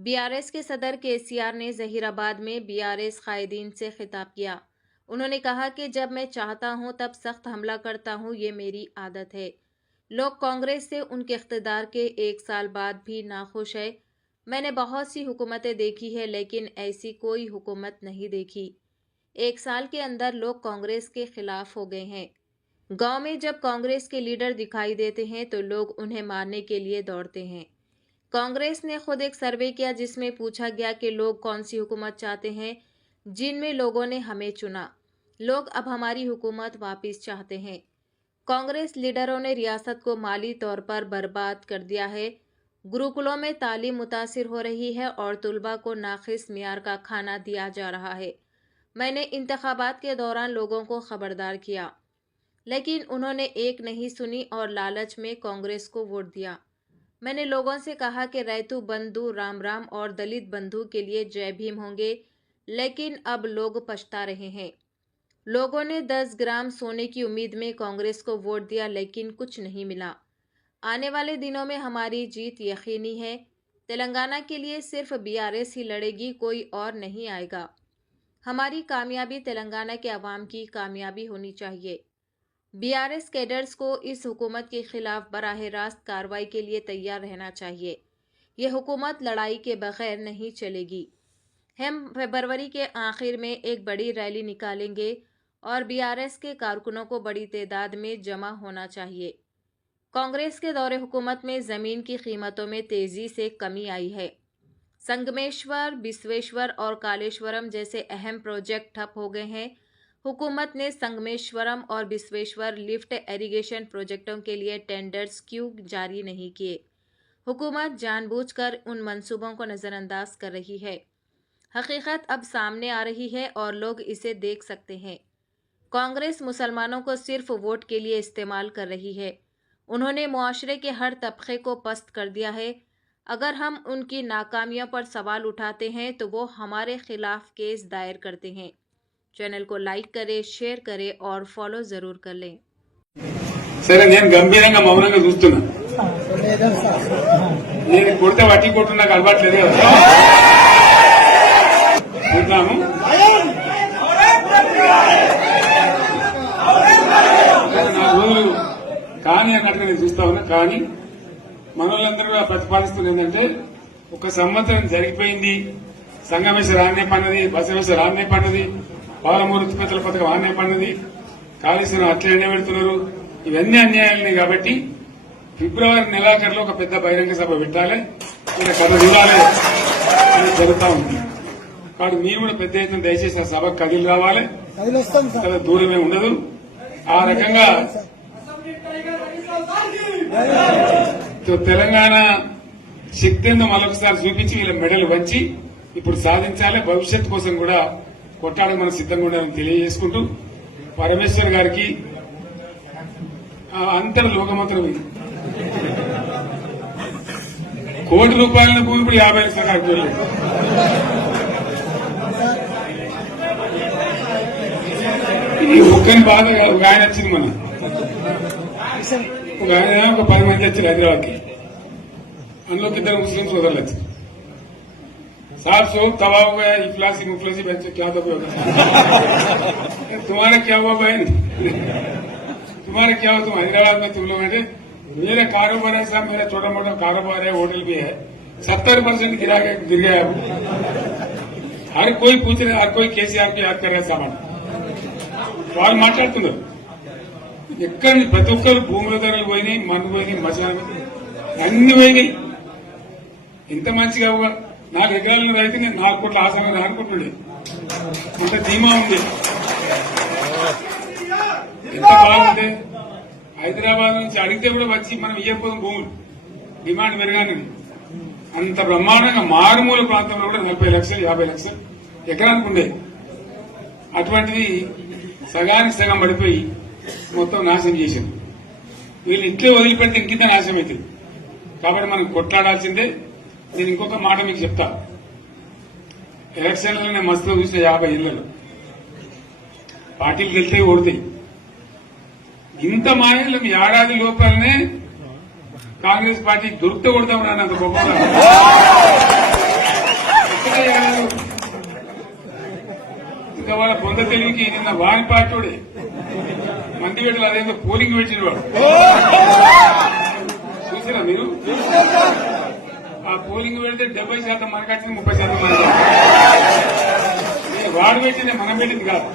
BRS के सदर केसीआर ने जहीराबाद में बीआरएस कायदीन से खिताब किया। उन्होंने कहा कि जब मैं चाहता हूं तब सख्त हमला करता हूं, ये मेरी आदत है। लोग कांग्रेस से उनके इख्तिदार के 1 साल बाद भी नाखुश है। मैंने बहुत सी हुकूमतें देखी है लेकिन ऐसी कोई हुकूमत नहीं देखी। 1 साल के अंदर लोग कांग्रेस के खिलाफ हो गए हैं। गांव में जब कांग्रेस के लीडर दिखाई देते हैं तो लोग उन्हें मारने के लिए दौड़ते हैं। कांग्रेस ने खुद एक सर्वे किया जिसमें पूछा गया कि लोग कौन सी हुकूमत चाहते हैं, जिनमें लोगों ने हमें चुना। लोग अब हमारी हुकूमत वापस चाहते हैं। कांग्रेस लीडरों ने रियासत को माली तौर पर बर्बाद कर दिया है। गुरुकुलों में तालीम मुतासिर हो रही है और तुलबा को नाकिस मियार का खाना दिया जा रहा है। मैंने इंतखाबात के दौरान लोगों को खबरदार किया, लेकिन उन्होंने एक नहीं सुनी और लालच में कांग्रेस को वोट दिया। मैंने लोगों से कहा कि रैतु बंधु राम राम और दलित बंधु के लिए जय भीम होंगे, लेकिन अब लोग पछता रहे हैं। लोगों ने 10 ग्राम सोने की उम्मीद में कांग्रेस को वोट दिया, लेकिन कुछ नहीं मिला। आने वाले दिनों में हमारी जीत यकीनी है। तेलंगाना के लिए सिर्फ बीआरएस ही लड़ेगी, कोई और नहीं आएगा। हमारी कामयाबी तेलंगाना के अवाम की कामयाबी होनी चाहिए। बीआरएस कैडर्स को इस हुकूमत के खिलाफ बराह रास्त कार्रवाई के लिए तैयार रहना चाहिए। ये हुकूमत लड़ाई के बगैर नहीं चलेगी। हम फरवरी के आखिर में एक बड़ी रैली निकालेंगे और बीआरएस के कारकुनों को बड़ी तादाद में जमा होना चाहिए। कांग्रेस के दौरे हुकूमत में ज़मीन की कीमतों में तेज़ी से कमी आई है। संगमेश्वर, बिस्वेश्वर और कालेश्वरम जैसे अहम प्रोजेक्ट ठप हो गए हैं। हुकूमत ने संगमेश्वरम और बिस्वेश्वर लिफ्ट इरिगेशन प्रोजेक्टों के लिए टेंडर्स क्यों जारी नहीं किए? हुकूमत जानबूझकर उन मंसूबों को नज़रअंदाज कर रही है। हकीकत अब सामने आ रही है और लोग इसे देख सकते हैं। कांग्रेस मुसलमानों को सिर्फ वोट के लिए इस्तेमाल कर रही है। उन्होंने मुआशरे के हर तबके को पस्त कर दिया है। अगर हम उनकी नाकामियों पर सवाल उठाते हैं तो वो हमारे खिलाफ केस दायर करते हैं। चैनल को लाइक करें, शेयर करें और फॉलो जरूर कर लें। సరే నేను గంభీరంగా మౌనంగా చూస్తున్నా. నేను కొడితే వట్టి కొట్టు నాకు అలవాట్లేదే. చూద్దాము. నా రోజులు కానీ అన్నట్టుగా నేను చూస్తా ఉన్నా. కానీ మనోళ్ళందరూ ప్రతిపాదిస్తున్న ఏంటంటే ఒక సంవత్సరం జరిగిపోయింది. సంగమేశ్వర ఆన్నే పన్నది, బసవేశ్వర ఆన్నే పన్నది, పాలమూరు ఉత్పత్తుల పథకం ఆన్నే పన్నది, కాళేశ్వరం అట్లనే పెడుతున్నారు. ఇవన్నీ అన్యాయాలని కాబట్టి ఫిబ్రవరి నెలాఖరులో ఒక పెద్ద బహిరంగ సభ పెట్టాలి, కథ చూడాలి అని జరుగుతా ఉంది. కాబట్టి మీరు కూడా పెద్ద ఎత్తున దయచేసి ఆ సభకు కదిలి రావాలి. కదా దూరమే ఉండదు. ఆ రకంగా తెలంగాణ శక్తిని మరొకసారి చూపించి వీళ్ళ మెడలు వంచి ఇప్పుడు సాధించాలి. భవిష్యత్ కోసం కూడా కొట్టాడని మనం సిద్ధంగా ఉండాలని తెలియజేసుకుంటూ పరమేశ్వర్ గారికి అంతర్ లోకమంత్రం ఇది. కోటి రూపాయల భూమి ఇప్పుడు 50 లక్షల కాడికి వెళ్ళలేదు. ఈ ఒక్కని బాధ ఒక ఆయన వచ్చింది. మన ఒక ఆయన ఒక 10 మంది వచ్చారు హైదరాబాద్కి. అందులో 2 ముస్లిం సోదరులు వచ్చారు. साहब शोक तबाह हो गया, इफलासी मुफलसी बच्चे क्या दबे होगा. तुम्हारा क्या हुआ बहन, तुम्हारा क्या हुआ? तुम हैदराबाद में तुम लोग हैं. मेरा कारोबार है साहब, मेरा छोटा मोटा कारोबार है, होटल भी है. 70% गिर गया. हर कोई पूछ रहे, हर कोई केसीआर को याद कर रहे सामान. వాళ్ళు మాట్లాడుతున్నారు. ఎక్కడ ప్రతి ఒక్కరు భూముల ధరలు పోయినాయి, మన్ను పోయినాయి, మసాలు అన్ని పోయినాయి. ఇంత మంచిగా 4 ఎకరాల రైతు నేను 4 కోట్ల ఆసనం అనుకుంటుండే. అంత ధీమా ఉంది. ఎంత బాగుంది. హైదరాబాద్ నుంచి అడిగితే కూడా వచ్చి మనం ఇయ్యకపోతాం భూములు, డిమాండ్ పెరగానే. అంత బ్రహ్మాండంగా మారుమూల ప్రాంతంలో కూడా 40 లక్షలు 50 లక్షలు ఎకరానికి ఉండే. అటువంటిది సగానికి సగం పడిపోయి మొత్తం నాశనం చేశారు. వీళ్ళు ఇట్లే వదిలిపెడితే ఇంకింత నాశనం అవుతుంది. కాబట్టి మనం కొట్లాడాల్సిందే. నేను ఇంకొక మాట మీకు చెప్తా. ఎలక్షన్లో నేను మస్తుగా చూసిన 50 ఇళ్లలో పార్టీలు గెలితే ఓడతాయి. ఇంత మాయలు ఏడాది లోపలనే కాంగ్రెస్ పార్టీ దొరికితే కొడతాం రానంత గొప్ప మళ్ళా వారి పార్టీడే మంది పెట్టలు అదేందో పోలింగ్ పెట్టిన వాడు చూసారా మీరు? ఆ పోలింగ్ పెడితే 70% మనకు వచ్చింది, 30% మనకి. వాడు పెట్టింది మనం పెట్టింది కాదు.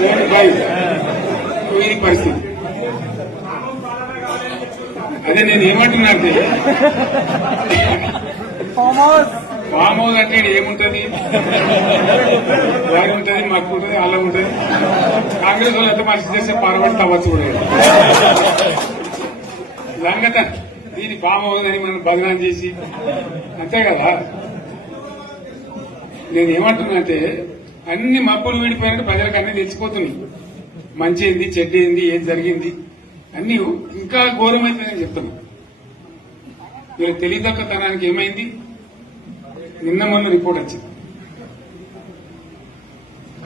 75 ఇది పరిస్థితి. అదే నేను ఏమంటున్నా అంటే ఫామ్ హౌస్ అంటే ఏముంటది, వారి ఉంటుంది, మాకు ఉంటుంది, అలా ఉంటుంది. కాంగ్రెస్ వాళ్ళు ఎంత మంచి చేస్తే పాల్పడి తవ్వచ్చు కూడా సంగత. దీన్ని ఫామ్ హౌస్ అని మనం బదనాం చేసి అంతే కదా. నేను ఏమంటున్నా అంటే అన్ని మబ్బులు విడిపోయినట్టు ప్రజలకు అన్ని తెలిసిపోతున్నాయి. మంచి ఏంది, చెడ్డ ఏంది, ఏం జరిగింది అన్ని ఇంకా ఘోరమైందని చెప్తున్నా. మీరు తెలియదక్కతనానికి ఏమైంది? నిన్న మొన్న రిపోర్ట్ వచ్చింది.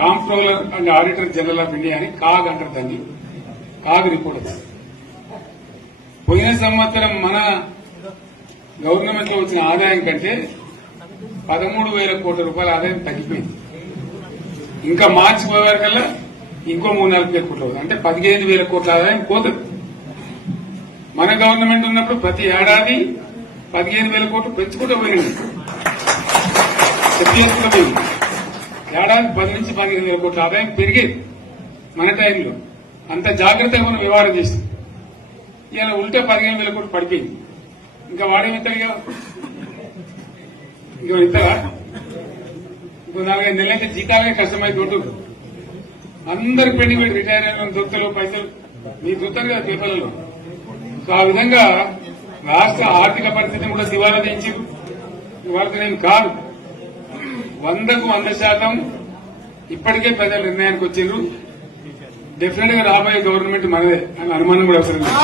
Comptroller and auditor general of India అని కాగ్ అంటారు దాన్ని. కాగ్ రిపోర్ట్ వచ్చింది. పోయిన సంవత్సరం మన గవర్నమెంట్ లో వచ్చిన ఆదాయం కంటే 13,000 కోట్ల రూపాయల ఆదాయం తగ్గిపోయింది. ఇంకా మార్చి పోయే కల్లా ఇంకో 3-4 కోట్ల అంటే 15,000 కోట్ల ఆదాయం పోతుంది. మన గవర్నమెంట్ ఉన్నప్పుడు ప్రతి ఏడాది 15,000 కోట్లు పెంచుకుంటూ పోయింది. చేసుకుంటూ పోయింది. ఏడాది 10 నుంచి 15,000 కోట్ల ఆదాయం పెరిగేది మన టైంలో. అంత జాగ్రత్తగా మనం వ్యవహారం చేస్తాం. ఇలా ఉల్టా 15,000 కోట్లు పడిపోయింది. ఇంకా వాడేమిస్తాడుగా, ఇంకో ఇస్తారా? ఇంకో 4-5 నెలలైతే జీతాలే కష్టమైంది. ఒట్టు అందరికి పెండింగ్ పెట్టి రిటైర్ అయిన దొరుకుతలు పైసలు మీరు చూస్తారు కదా పేపర్లలో. సో ఆ విధంగా రాష్ట్ర ఆర్థిక పరిస్థితిని కూడా దివాలా తీయించి వాళ్ళకి నేను కాదు 100కు 100% ఇప్పటికే ప్రజలు నిర్ణయానికి వచ్చారు. డెఫినెట్ గా రాబోయే గవర్నమెంట్ మనదే అని అనుమానం కూడా అవసరం లేదు.